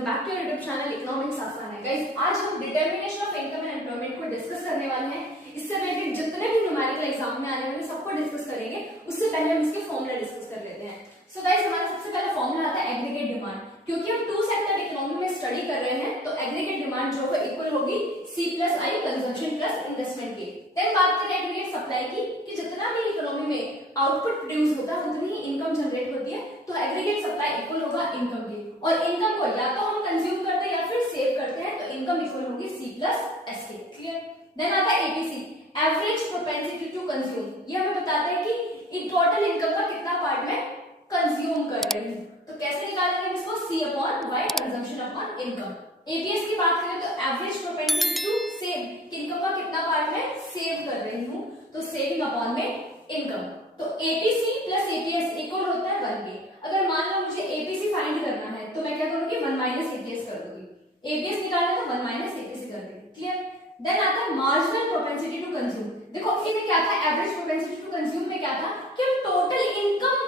Welcome back to your YouTube channel economics आसान है। Guys, आज हम determination of income and employment को डिस्कस करने वाले हैं। इससे रिलेटेड जितने भी न्यूमेरिकल एग्जाम में आने वाले सबको डिस्कस करेंगे। उससे पहले हम इसके फॉर्मूला डिस्कस कर लेते हैं। सो गाइस, हमारा सबसे पहला फॉर्मूला आता है एग्रीगेट डिमांड। क्योंकि हम टू सेक्टर इकोनॉमी में स्टडी कर रहे हैं तो एग्रीगेट डिमांड जो है इक्वल होगी C+I कंजम्पशन प्लस इन्वेस्टमेंट की। देन बात करें एग्रीगेट सप्लाई की कि जितना भी इकोनॉमी में आउटपुट प्रोड्यूस होता है उतनी ही इनकम जनरेट होती है, तो एग्रीगेट सप्लाई इक्वल होगा इनकम की। और इनकम को या तो हम कंज्यूम करते हैं या फिर सेव करते हैं, तो इनकम इक्वल होगी C+S के। क्लियर। देन आता है APC, average propensity to consume. ये हमें बताता है कि टोटल इनकम का कितना पार्ट में कंज्यूम कर रही हूं। तो कैसे निकालेंगे इसको? C/Y consumption upon income. APS की बात करें तो average propensity to save, income का कितना पार्ट में सेव कर रही हूं, तो सेविंग अपॉन में इनकम। तो एपीसी प्लस एपीएस इक्वल होता है 1 के। अगर मान लो मुझे एपीसी फाइंड करना है तो मैं क्या करूंगी? 1 माइनस एपीएस कर दूंगी। एपीएस निकालना तो 1 माइनस एपीसी कर दूंगी। क्लियर। देन आता है मार्जिनल प्रोपेंसिटी टू कंज्यूम। देखो इसमें क्या था, एवरेज प्रोपेंसिटी टू कंज्यूम में क्या था कि हम टोटल इनकम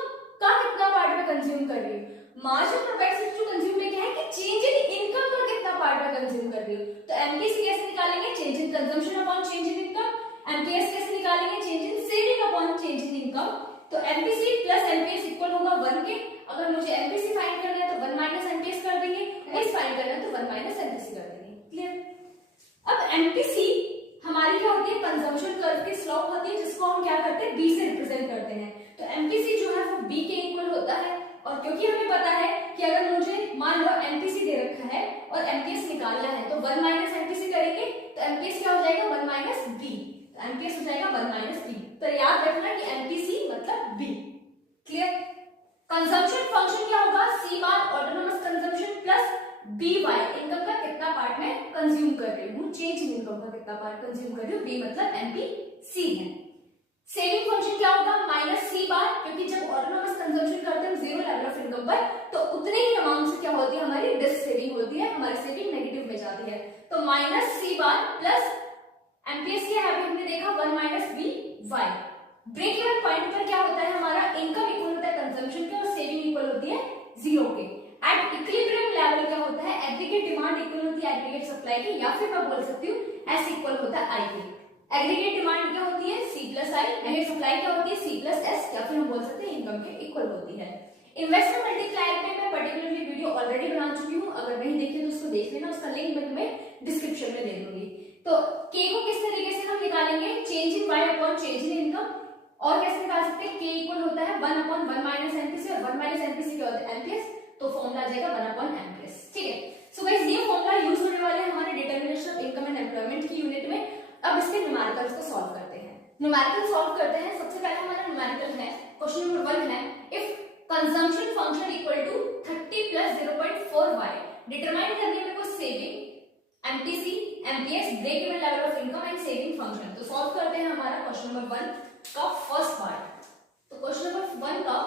का कितना पार्ट में कंज्यूम कर रही हूँ। मार्जिनल प्रोपेंसिटी टू कंज्यूम में क्या है कि चेंज इन इनकम का कितना पार्ट में कंज्यूम कर रही हूँ। तो एमपीसी कैसे निकालेंगे? Change in consumption upon change in income. MPS कैसे निकालेंगे? Change in saving upon change in income. तो एमपीसी प्लस एमपीएस इक्वल होगा 1 के। अगर मुझे एमपीसी फाइंड करना है तो 1 माइनस एमपीएस कर देंगे, एस फाइंड करना है तो 1 माइनस एमपीसी कर देंगे। क्लियर। अब एमपीसी हमारी क्या होती है? कंजम्पशन कर्व की स्लोप होती है, जिसको हम क्या करते हैं? बी से रिप्रेजेंट करते हैं। तो एमपीसी जो है वो बी के इक्वल होता है। और क्योंकि हमें पता है कि अगर मुझे मान लो एमपीसी दे रखा है और एमपीएस निकालना है तो 1 माइनस एमपीसी करेंगे तो एमपीएस क्या हो जाएगा? 1 माइनस बी। तो एमपीएस हो जाएगा 1 माइनस बी। तो याद रखना कि एमपीसी मतलब बी। क्लियर। कंजम्पशन फंक्शन क्या होगा? C bar autonomous consumption plus B Y, income का कितना पार्ट में कंज्यूम कर रही हूँ, चेंज इन इनकम का कितना पार्ट कंज्यूम कर रही हूँ। बी मतलब एमपीसी है। सेविंग फंक्शन क्या होगा? माइनस सी बार, क्योंकि जब ऑटोनोमस कंजम्पशन करते हैं जीरो लेवल ऑफ इनकम पर तो उतने ही अमाउंट से क्या होती है? हमारी डिस सेविंग होती है, हमारी सेविंग नेगेटिव में जाती है। तो minus C bar plus MPS क्या है? हमने देखा 1 minus B Y. Break even point पर क्या होता है? हमारा इनकम इक्वल होता है कंजम्पशन के और सेविंग इक्वल होती है 0 के। एट इक्विलिब्रियम लेवल क्या होता है? एग्रीगेट डिमांड इक्वल होती है एग्रीगेट सप्लाई की, या फिर मैं बोल सकती हूँ एस इक्वल होता है आई के। एग्रीगेट डिमांड क्या होती है? C+I। एग्रीगेट सप्लाई क्या होती है? C+S, या फिर हम बोल सकते हैं इनकम के इक्वल होती है। इन्वेस्टमेंट मल्टीप्लायर पे मैं पर्टिकुलरली वीडियो ऑलरेडी बना चुकी हूँ, अगर नहीं देखी तो उसको देख लेना, उसका लिंक मैं डिस्क्रिप्शन में दे दूंगी। तो K को किस तरीके से हम निकालेंगे? Change in Y upon change in income. और कैसे निकाल सकते हैं? K इक्वल होता है 1 अपॉन 1 माइनस एमपीसी, और 1 माइनस एमपीसी क्या होता है? एमपीएस। तो फॉर्मूला आ जाएगा 1 अपॉन एमपीएस। ठीक है। सो गाइस, ये फॉर्मूला यूज होने वाले हैं हमारे determination of income and employment की यूनिट में। अब इसके न्यूमेरिकल्स को सॉल्व करते हैं। न्यूमेरिकल सॉल्व करते हैं। सबसे पहले हमारा न्यूमेरिकल है, क्वेश्चन नंबर 1 है, if consumption function equal to 30 plus 0.4y, determine करने में कुछ saving, MTC, MPS, break even level of income and saving function. तो सॉल्व करते हैं हमारा क्वेश्चन नंबर 1 का फर्स्ट पार्ट। तो क्वेश्चन नंबर 1 का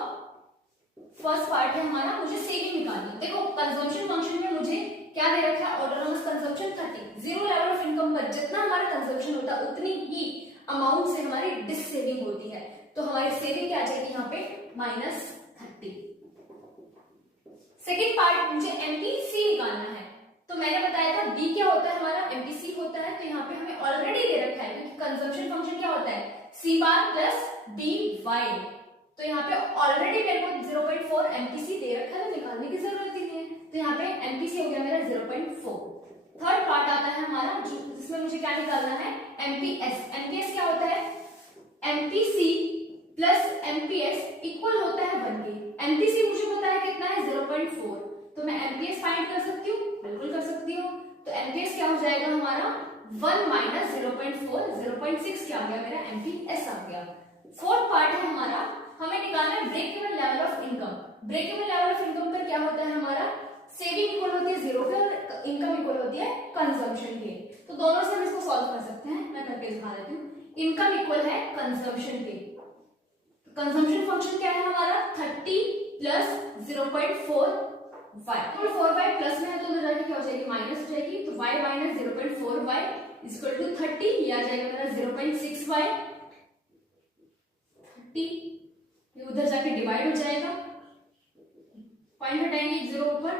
फर्स्ट पार्ट है हमारा, मुझे सेविंग निकालनी। देखो कंजम्पशन फंक्शन में मुझे क्या दे रखा है? Autonomous consumption 30। Zero level of income पर जितना हमारा कंजम्पशन होता है उतनी ही अमाउंट से हमारी डिस सेविंग होती है। तो हमारी सेविंग क्या आ जाएगी यहाँ पे? -30। सेकेंड पार्ट, मुझे एमपीसी निकालना है। तो मैंने बताया था बी क्या होता है? हमारा एमपीसी होता है। तो यहाँ पे हमें ऑलरेडी दे रखा है क्योंकि कंजम्पशन फंक्शन क्या होता है? सी बार प्लस बी वाई। तो यहाँ पे ऑलरेडी मेरे को 0.4 एमपीसी दे रखा है, तो निकालने की जरूरत ही नहीं है। तो यहाँ पे एमपीसी हो गया मेरा 0.4। थर्ड पार्ट आता है हमारा, जिसमें मुझे क्या निकालना है? एमपीएस। एमपीएस क्या होता है? एमपीसी प्लस एमपीएस इक्वल होता है 1 के। एमपीसी मुझे पता है कितना है? 0.4। तो मैं एमपीएस फाइंड कर सकती हूँ? बिल्कुल कर सकती हूँ। तो एमपीएस क्या हो जाएगा हमारा? 1 माइनस 0.4, 0.6 क्या आ गया मेरा? एमपीएस आ गया। फोर्थ पार्ट है हमारा, हमें निकालना है break even level of income. Break even level of income पर क्या होता है हमारा? सेविंग इक्वल होती है 0 के और इनकम इक्वल होती है कंजम्पशन के। तो दोनों से हम इसको सॉल्व कर सकते हैं, मैं करके दिखा देती हूँ। इनकम इक्वल है कंजम्पशन के। कंजम्पशन फंक्शन क्या है हमारा? 30 प्लस 0.4y। 4y प्लस में है तो उधर जाके क्या हो जाएगी? माइनस हो जाएगी। तो y minus 0.4y is equal to 30। ये आ जाएगा मेरा 0.6y। 30 उधर जाके डिवाइड हो जाएगा, पॉइंट हटाएंगे 0 ऊपर,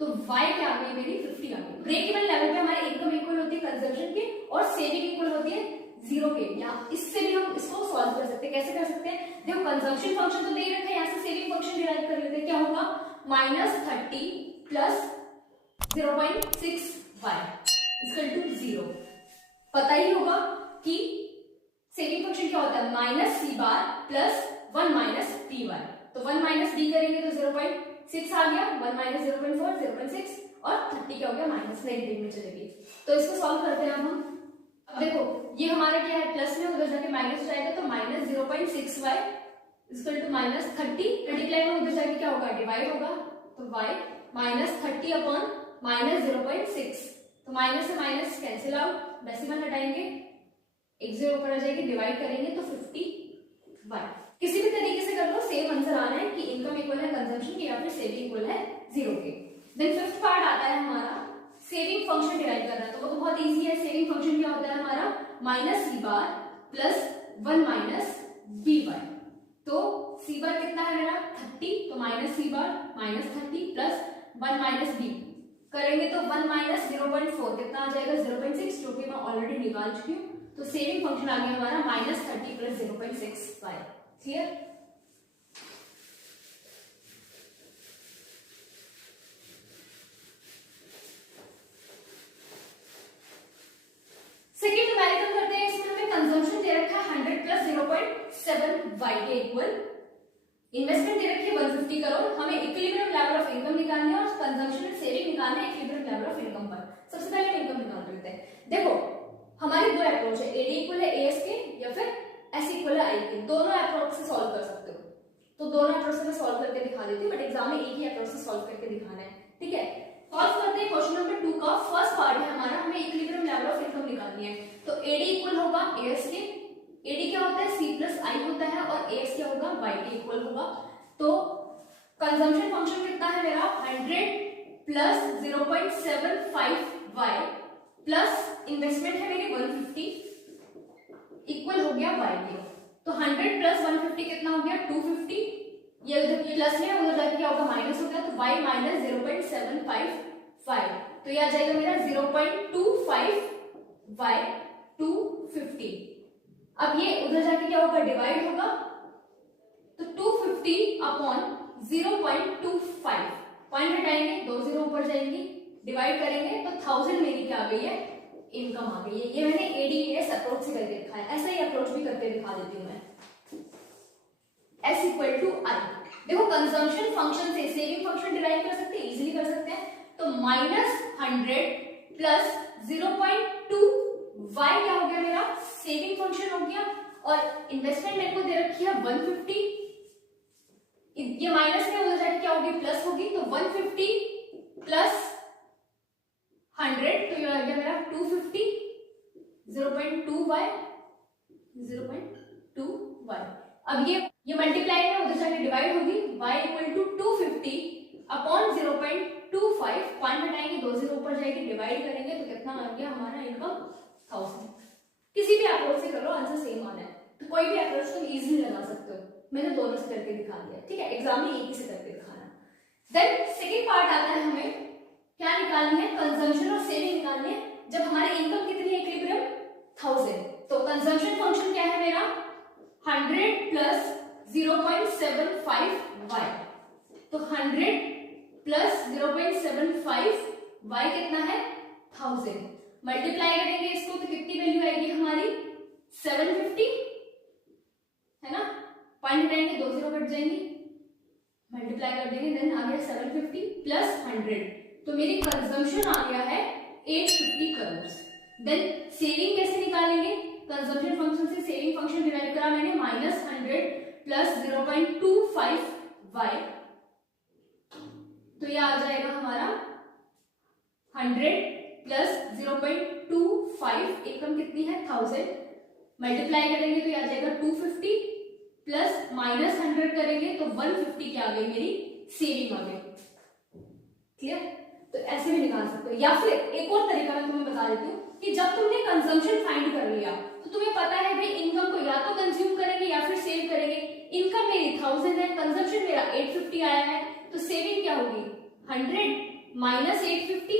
तो y क्या आ गई मेरी 50 आ गई। ब्रेक इवन लेवल पे हमारे इनकम इक्वल होती है कंजम्पशन के और सेविंग इक्वल होती है 0 के। या इससे भी हम इसको सॉल्व कर सकते हैं। कैसे कर सकते हैं, देखो कंजम्पशन फंक्शन तो दे ही रखा है, यहाँ से सेविंग फंक्शन डिराइव कर लेते हैं। क्या होगा, -30 प्लस 0.6y इक्वल टू 0। पता ही होगा कि सेविंग फंक्शन क्या होता है, -c bar plus 1 minus dy। तो 1 माइनस d करेंगे तो 0.6 आ गया, 1 माइनस 0.4 0.6 और 30 क्या हो गया, माइनस नेगेटिव में चलेगी। तो इसको सॉल्व करते हैं हम। अब देखो ये हमारा क्या है, प्लस में उधर जाके माइनस जाएगा तो -0.6y इक्वल टू -30 मल्टीप्लाई में उधर जाके क्या होगा, डिवाइड होगा। तो y -30 अपॉन -0.6, तो माइनस से माइनस कैंसिल आउट, डेसिमल हटाएंगे, एक 0 ऊपर आ जाएगी, डिवाइड करेंगे तो 50y। किसी भी तरीके से कर लो, सेम आंसर आना है कि इनकम इक्वल है कंजम्पशन के या फिर सेविंग इक्वल है 0 के। देन फिफ्थ पार्ट आता है हमारा सेविंग फंक्शन डिराइव करना। तो वो तो बहुत इजी है। सेविंग फंक्शन क्या होता है हमारा, -c bar plus 1 minus dy। तो c बार कितना है मेरा 30, तो -c बार -30 प्लस 1 माइनस b करेंगे तो 1 माइनस 0.4 कितना आ जाएगा, 0.6, जो कि मैं ऑलरेडी निकाल चुकी हूँ। तो सेविंग फंक्शन आ गया हमारा -30 plus 0.6y। Clear. Second numerical करते हैं। इसमें हमें कंजम्पशन दे रखा है 100 प्लस 0.7y के इक्वल, इन्वेस्टमेंट दे रखी है 150 करोड़। हमें इक्विलिब्रियम लेवल ऑफ इनकम निकालनी है और कंजम्पशन एंड सेविंग निकालना है इक्विलिब्रियम लेवल ऑफ इनकम पर। सबसे पहले हम इनकम निकाल लेते हैं। देखो हमारी दो अप्रोच है, एडी इक्वल है एएस के या फिर एस इक्वल है आई के। दोनों अप्रोच से सॉल्व कर सकते हो, तो दोनों अप्रोच से मैं सॉल्व करके दिखा देती हूँ, बट एग्जाम में एक ही अप्रोच से सॉल्व करके दिखाना है। ठीक है, सॉल्व करते हैं। क्वेश्चन नंबर 2 का फर्स्ट पार्ट है हमारा, हमें इक्विलिब्रियम लेवल ऑफ इनकम निकालनी है। तो एडी इक्वल होगा एएस के, एडी क्या होता है सी प्लस आई होता है, और एएस क्या होगा वाई के इक्वल होगा। तो कंजम्पशन फंक्शन कितना है मेरा 100 प्लस 0.75y प्लस इन्वेस्टमेंट है मेरी 150 इक्वल हो गया y के। तो 100 प्लस 150 कितना हो गया 250, ये प्लस में उधर जाके क्या होगा माइनस हो गया, तो y माइनस 0.755, तो ये आ जाएगा मेरा 0.25 y 250। अब ये उधर जाके क्या होगा डिवाइड होगा, तो 250 अपॉन 0.25 पॉइंट हटाएंगे, 2 0 ऊपर जाएंगी, डिवाइड करेंगे तो 1000 मेरी क्या आ गई है इनकम आ गई है। ये मैंने एडीएस अप्रोच से करके दिखाया, ऐसा ही अप्रोच भी करके दिखा देती हूँ मैं। S इक्वल टू आई। देखो कंजम्पशन फंक्शन से सेविंग फंक्शन डिराइव कर सकते हैं, इजीली कर सकते हैं। तो -100 प्लस 0.2 y क्या हो गया मेरा सेविंग फंक्शन हो गया, और इन्वेस्टमेंट मेरे को दे रखी है 150, ये माइनस में उधर जाके क्या होगी प्लस होगी, तो 150 प्लस 100, तो ये आ गया मेरा 250, 0.2y 0.2y। अब ये मल्टीप्लाई में उधर जाके डिवाइड होगी, y equal to 250 upon 0.25 point हटाएंगे, 2 0 ऊपर जाएगी, डिवाइड करेंगे तो कितना आ गया हमारा इनकम 1000। किसी भी अप्रोच से करो आंसर सेम आना है, तो कोई भी अप्रोच तुम इजीली लगा सकते हो। मैंने दोनों से करके दिखा दिया, ठीक है, एग्जाम में एक ही से करके दिखाना। देन सेकंड पार्ट आता है, हमें क्या निकालनी है कंजम्पशन और सेविंग निकालनी है। जब हमारी इनकम कितनी है इक्विलिब्रियम 1000, तो कंजम्पशन फंक्शन क्या है मेरा 100 प्लस 0.75y, तो 100 प्लस 0.75y कितना है 1000, मल्टीप्लाई करेंगे इसको तो कितनी वैल्यू आएगी हमारी 750, है ना, पॉइंट हटाएंगे 2 0 कट जाएंगी, मल्टीप्लाई कर देंगे, देन आ गया 750 प्लस 100, तो मेरी कंजम्पशन आ गया है 850 करोड़। देन सेविंग कैसे निकालेंगे, कंजम्पशन फंक्शन से सेविंग फंक्शन डिराइव करा मैंने, -100 प्लस 0.25y, तो ये आ जाएगा हमारा 100 प्लस 0.25, इनकम कितनी है 1000, मल्टीप्लाई करेंगे तो ये आ जाएगा 250 प्लस -100 करेंगे तो 150 क्या आ गई मेरी सेविंग आ गई। क्लियर, तो ऐसे भी निकाल सकते हो। या फिर एक और तरीका मैं तुम्हें बता देती हूँ कि जब तुमने कंजम्पशन फाइंड कर लिया तो तुम्हें पता है भाई इनकम को या तो कंज्यूम करेंगे या फिर सेव करेंगे। इनकम मेरी 1000 है, कंजम्पशन मेरा 850 आया है, तो सेविंग क्या होगी 100 माइनस 850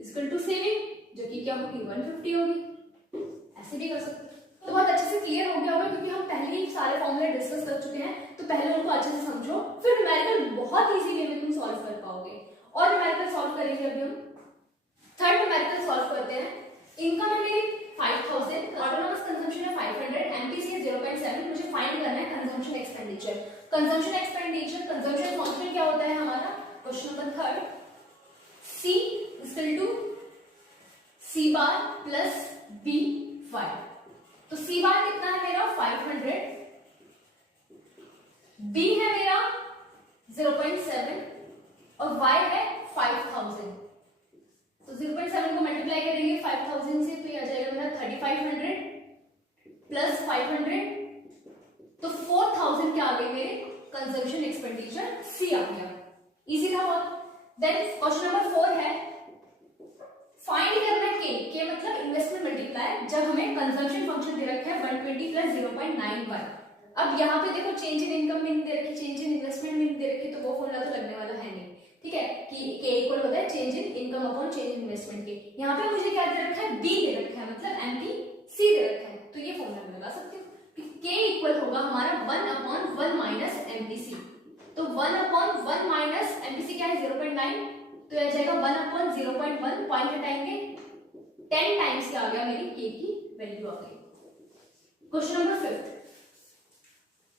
इक्वल टू सेविंग, जो कि क्या होगी 150 होगी। ऐसे भी कर सकते हैं। तो बहुत अच्छे से क्लियर हो गया होगा क्योंकि हम पहले ही सारे फॉर्मूले डिस्कस कर चुके हैं, तो पहले उनको अच्छे से समझो, फिर न्यूमेरिकल बहुत इजी वे में तुम सॉल्व कर पाओगे। और न्यूमेरिकल सॉल्व करेंगे अभी हम। थर्ड न्यूमेरिकल सॉल्व करते हैं। इनकम है मेरी 5000, ऑटोनॉमस कंजम्पशन है 500, एमपीसी है 0.7, मुझे फाइंड करना है consumption expenditure. Consumption expenditure, consumption function क्या होता है हमारा, question number third, C equal to C bar plus B Y. तो C बार कितना है मेरा 500, B है मेरा 0.7 और Y है 5000। तो 0.7 को मल्टीप्लाई करेंगे 5000 से, तो ये आ जाएगा मेरा 3500 प्लस 500, तो 4000 क्या आ गई मेरे कंजम्पशन एक्सपेंडिचर C आ गया। इजी था बहुत। देन क्वेश्चन नंबर 4 है, फाइंड करना है के मतलब इन्वेस्टमेंट मल्टीप्लाई, जब हमें कंजम्पशन फंक्शन दे रखा है 120 प्लस 0.91। अब यहाँ पे देखो चेंज इन इनकम में नहीं दे रखी, चेंज इन इन्वेस्टमेंट में नहीं दे रखी, तो वो फॉर्मूला तो लगने वाला है नहीं, ठीक है, कि के इक्वल होता है change in income upon change in investment के। यहाँ पे मुझे क्या दे रखा है, बी दे रखा है, मतलब एमपीसी दे रखा है, तो ये फॉर्मूला मैं लगा सकती हूँ कि के इक्वल होगा हमारा 1/1 माइनस एमपीसी। तो 1/1 माइनस एमपीसी क्या है 0.9, तो यह जाएगा 1/0.1, पॉइंट हटाएंगे 10 टाइम्स क्या आ गया मेरी के की वैल्यू आ गई। Question number 5,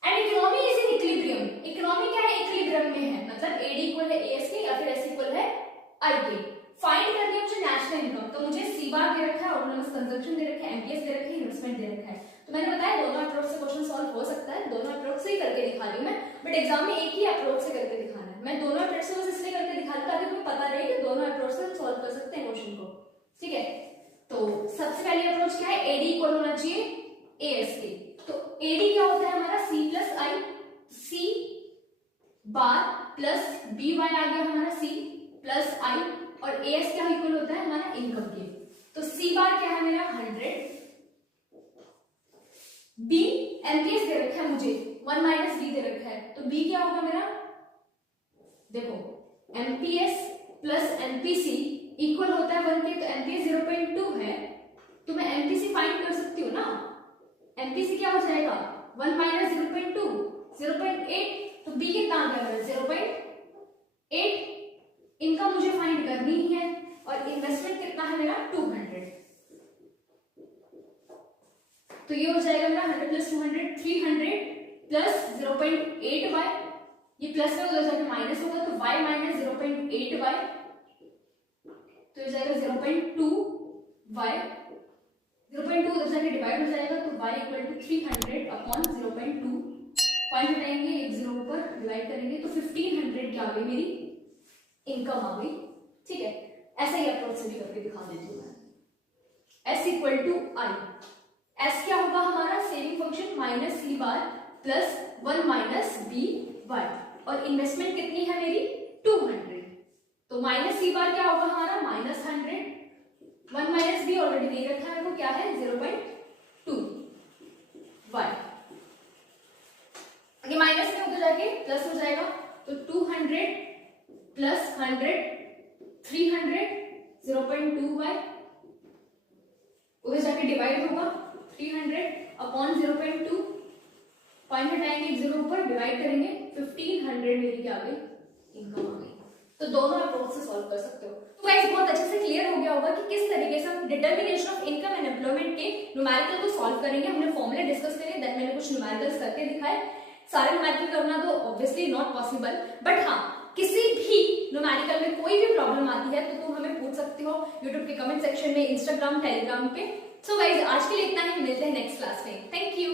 and economy is in equilibrium. Economy क्या है, इक्विलिब्रियम में है, मतलब एडी इक्वल है एएस के या फिर एस इक्वल है आई के। फाइंड करनी है मुझे नेशनल इनकम, तो मुझे सी बार दे रखा है, ऑटोनॉमस कंजम्पशन दे रखा है, एमपीएस दे रखा है, इन्वेस्टमेंट दे रखा है। तो मैंने बताया दोनों अप्रोच से क्वेश्चन सॉल्व हो सकता है, दोनों अप्रोच से ही करके दिखा रही हूं मैं, बट एग्जाम में एक ही अप्रोच से करके दिखाना है। मैं दोनों अप्रोच से बस इसलिए करके दिखा रही हूं ताकि तुम्हें पता रहे कि दोनों अप्रोच से सॉल्व कर सकते हैं क्वेश्चन को, ठीक है। तो सबसे पहले अप्रोच क्या है, एडी इक्वल होना चाहिए एएस के। तो एडी क्या होता है हमारा सी प्लस आई, सी बार प्लस बी वाई आ गया हमारा सी प्लस आई, और एएस क्या इक्वल होता है हमारा इनकम के। तो सी बार क्या है मेरा 100, बी एमपीएस दे रखा है मुझे 1 माइनस बी दे रखा है, तो बी क्या होगा मेरा, देखो एमपीएस प्लस एमपीसी इक्वल होता है 1 के, तो एमपीएस 0.2 है, तो मैं एमपीसी फाइंड कर सकती हूँ ना। एमपीसी क्या हो जाएगा 1 माइनस 0.2 0.8, तो बी कितना आ गया मेरा 0.8। इनकम मुझे फाइंड करनी ही है, और इन्वेस्टमेंट कितना है मेरा 200, तो ये हो जाएगा मेरा 100 प्लस 200 300 प्लस 0.8 वाई, ये प्लस में उधर जाके माइनस होगा, तो y माइनस 0.8 वाई, तो ये जाएगा 0.2 वाई, 0.2 उधर जाके डिवाइड हो जाएगा, तो y equal to 300 upon 0.2, point हटाएंगे, एक 0 ऊपर डिवाइड करेंगे, तो 1500 क्या आ गई मेरी इनकम आ गई, ठीक है। ऐसा ही अप्रोच से भी करके दिखा देती हूँ मैं। s equal to I, s क्या होगा हमारा saving function minus C bar plus 1 minus B Y, और इन्वेस्टमेंट कितनी है मेरी 200, तो माइनस सी बार क्या होगा हमारा माइनस 100, 1 माइनस बी ऑलरेडी दे रखा है, वो क्या है 0.2 वाई, ये माइनस में उधर जाके प्लस हो जाएगा, तो 200 प्लस 100 300 0.2 वाई, उधर जाके डिवाइड होगा 300 अपॉन 0.2, पॉइंट हटाएंगे, एक 0 ऊपर डिवाइड करेंगे, 1500 मेरी क्या आ गई इनकम आ गई। तो दोनों अप्रोच से सॉल्व कर सकते हो। तो गाइस बहुत अच्छे से क्लियर हो गया होगा कि किस तरीके से हम determination of income and employment के न्यूमेरिकल को सॉल्व करेंगे। हमने फॉर्मूले डिस्कस करे, दैट मैंने कुछ न्यूमेरिकल्स करके दिखाए। सारे न्यूमेरिकल करना तो ऑब्वियसली नॉट पॉसिबल, बट हाँ किसी भी न्यूमेरिकल में कोई भी प्रॉब्लम आती है तो तुम हमें पूछ सकते हो यूट्यूब के कमेंट सेक्शन में, इंस्टाग्राम, टेलीग्राम पे। सो गाइस आज के लिए इतना ही, मिलते हैं नेक्स्ट क्लास में। Thank you.